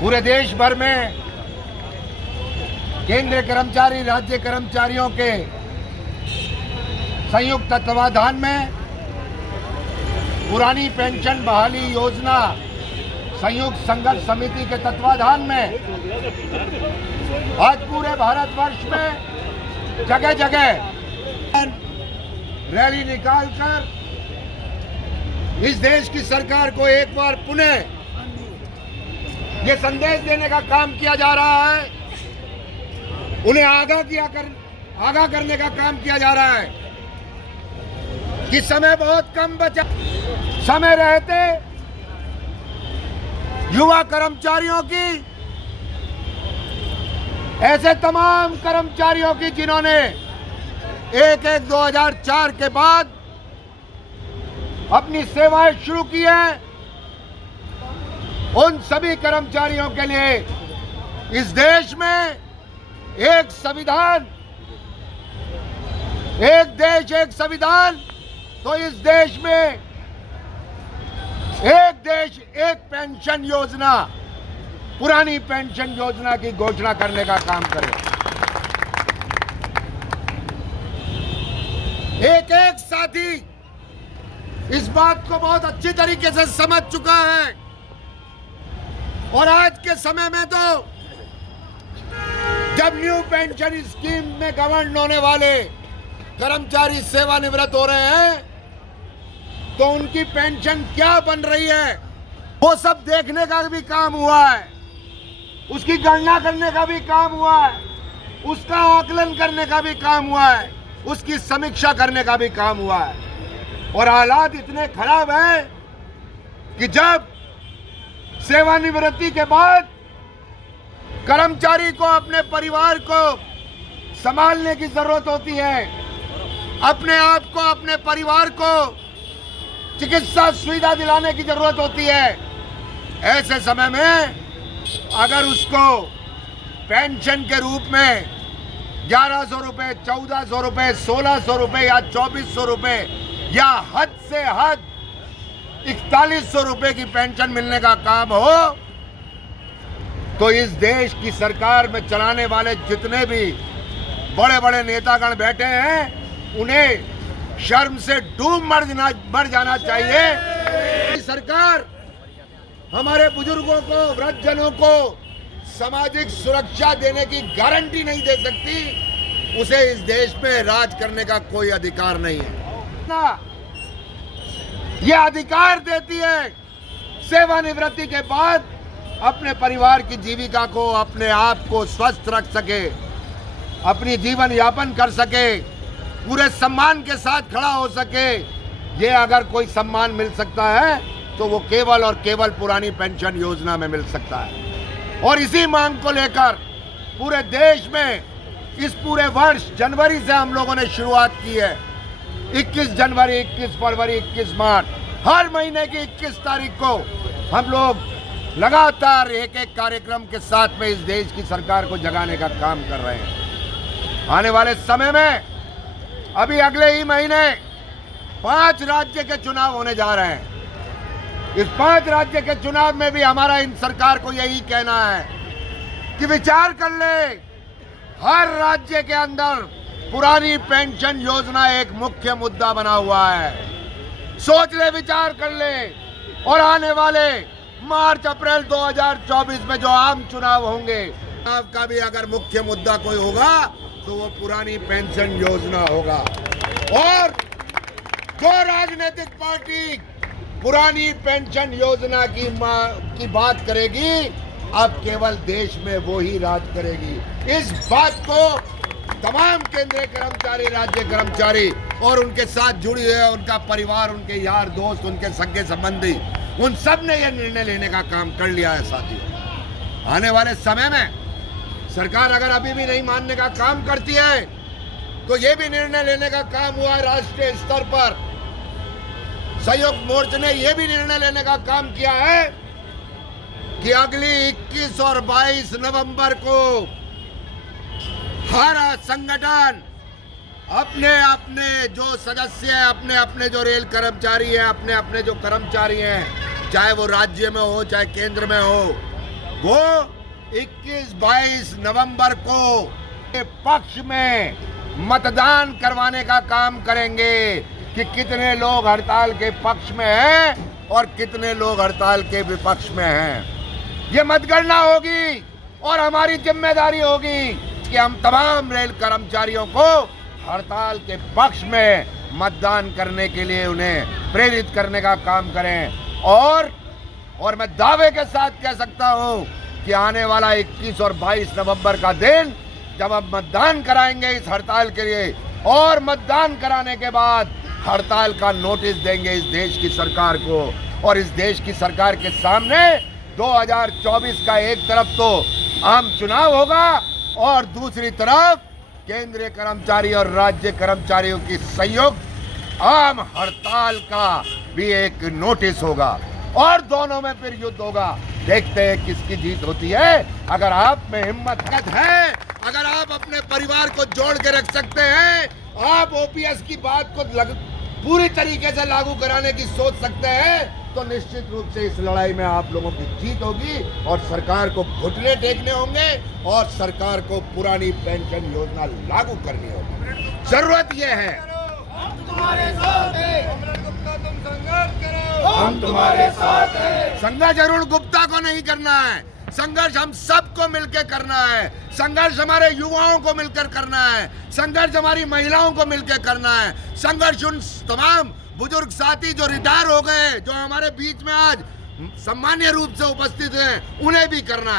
पूरे देश भर में केंद्रीय कर्मचारी राज्य कर्मचारियों के संयुक्त तत्वाधान में पुरानी पेंशन बहाली योजना संयुक्त संघर्ष समिति के तत्वाधान में आज पूरे भारतवर्ष में जगह जगह रैली निकालकर इस देश की सरकार को एक बार पुनः ये संदेश देने का काम किया जा रहा है, उन्हें आगाह करने का काम किया जा रहा है कि समय बहुत कम बचा। समय रहते युवा कर्मचारियों की, ऐसे तमाम कर्मचारियों की जिन्होंने 1/1/2004 के बाद अपनी सेवाएं शुरू की हैं, उन सभी कर्मचारियों के लिए इस देश में एक संविधान, एक देश एक संविधान, तो इस देश में एक देश एक पेंशन योजना, पुरानी पेंशन योजना की घोषणा करने का काम करें। एक एक साथी इस बात को बहुत अच्छी तरीके से समझ चुका है और आज के समय में तो जब न्यू पेंशन स्कीम में गवर्न होने वाले कर्मचारी सेवानिवृत्त हो रहे हैं तो उनकी पेंशन क्या बन रही है वो सब देखने का भी काम हुआ है, उसकी गणना करने का भी काम हुआ है, उसका आकलन करने का भी काम हुआ है, उसकी समीक्षा करने का भी काम हुआ है। और हालात इतने खराब हैं कि जब सेवानिवृत्ति के बाद कर्मचारी को अपने परिवार को संभालने की जरूरत होती है, अपने आप को अपने परिवार को चिकित्सा सुविधा दिलाने की जरूरत होती है, ऐसे समय में अगर उसको पेंशन के रूप में 1100 रुपए, 1400 रुपए, 1600 रुपए या 2400 रुपए या हद से हद 4100 रुपए की पेंशन मिलने का काम हो तो इस देश की सरकार में चलाने वाले जितने भी बड़े बड़े नेतागण बैठे हैं उन्हें शर्म से डूब मर जाना चाहिए। सरकार हमारे बुजुर्गों को, वृद्धजनों को सामाजिक सुरक्षा देने की गारंटी नहीं दे सकती, उसे इस देश में राज करने का कोई अधिकार नहीं है। यह अधिकार देती है सेवानिवृत्ति के बाद अपने परिवार की जीविका को, अपने आप को स्वस्थ रख सके, अपनी जीवन यापन कर सके, पूरे सम्मान के साथ खड़ा हो सके। ये अगर कोई सम्मान मिल सकता है तो वो केवल और केवल पुरानी पेंशन योजना में मिल सकता है। और इसी मांग को लेकर पूरे देश में इस पूरे वर्ष जनवरी से हम लोगों ने शुरुआत की है। 21 जनवरी, 21 फरवरी, 21 मार्च, हर महीने की 21 तारीख को हम लोग लगातार एक एक कार्यक्रम के साथ में इस देश की सरकार को जगाने का काम कर रहे हैं। आने वाले समय में अभी अगले ही महीने 5 राज्य के चुनाव होने जा रहे हैं। इस 5 राज्य के चुनाव में भी हमारा इन सरकार को यही कहना है कि विचार कर ले, हर राज्य के अंदर पुरानी पेंशन योजना एक मुख्य मुद्दा बना हुआ है। सोच ले, विचार कर ले और आने वाले मार्च अप्रैल 2024 में जो आम चुनाव होंगे, आपका भी अगर मुख्य मुद्दा कोई होगा तो वो पुरानी पेंशन योजना होगा। और जो राजनीतिक पार्टी पुरानी पेंशन योजना की बात करेगी, अब केवल देश में वो ही राज करेगी। इस बात को तमाम केंद्रीय कर्मचारी, राज्य कर्मचारी और उनके साथ जुड़ी हुए उनका परिवार, उनके यार दोस्त, उनके सगे संबंधी, उन सब ने यह निर्णय लेने का काम कर लिया है। साथियों, आने वाले समय में सरकार अगर अभी भी नहीं मानने का काम करती है तो ये भी निर्णय लेने का काम हुआ है राष्ट्रीय स्तर पर। संयुक्त मोर्चे ने यह भी निर्णय लेने का काम किया है कि अगली 21 और 22 नवंबर को हर संगठन अपने अपने जो सदस्य हैं, अपने अपने जो रेल कर्मचारी हैं, अपने अपने जो कर्मचारी हैं, चाहे वो राज्य में हो चाहे केंद्र में हो, वो 21-22 नवंबर को के पक्ष में मतदान करवाने का काम करेंगे कि कितने लोग हड़ताल के पक्ष में हैं और कितने लोग हड़ताल के विपक्ष में हैं। ये मतगणना होगी और हमारी जिम्मेदारी होगी कि हम तमाम रेल कर्मचारियों को हड़ताल के पक्ष में मतदान करने के लिए उन्हें प्रेरित करने का काम करें। और मैं दावे के साथ कह सकता हूं कि आने वाला 21 और 22 नवंबर का दिन जब हम मतदान कराएंगे इस हड़ताल के लिए और मतदान कराने के बाद हड़ताल का नोटिस देंगे इस देश की सरकार को, और इस देश की सरकार के सामने 2024 का एक तरफ तो आम चुनाव होगा और दूसरी तरफ केंद्रीय कर्मचारी और राज्य कर्मचारियों की संयुक्त आम हड़ताल का भी एक नोटिस होगा और दोनों में फिर युद्ध होगा। देखते हैं किसकी जीत होती है। अगर आप में हिम्मत है, अगर आप अपने परिवार को जोड़ के रख सकते हैं, आप ओपीएस की बात को पूरी तरीके से लागू कराने की सोच सकते हैं, तो निश्चित रूप से इस लड़ाई में आप लोगों की जीत होगी और सरकार को घुटने टेकने होंगे और सरकार को पुरानी पेंशन योजना लागू करनी होगी। जरूरत यह है हम तुम्हारे साथ हैं। संघर्ष अरुण गुप्ता को नहीं करना है, संघर्ष हम सबको मिलकर करना है। संघर्ष हमारे युवाओं को मिलकर करना है, संघर्ष हमारी महिलाओं को मिलकर करना है, संघर्ष उन तमाम बुजुर्ग साथी जो रिटायर हो गए, जो हमारे बीच में आज सम्मान्य रूप से उपस्थित हैं, उन्हें भी करना है।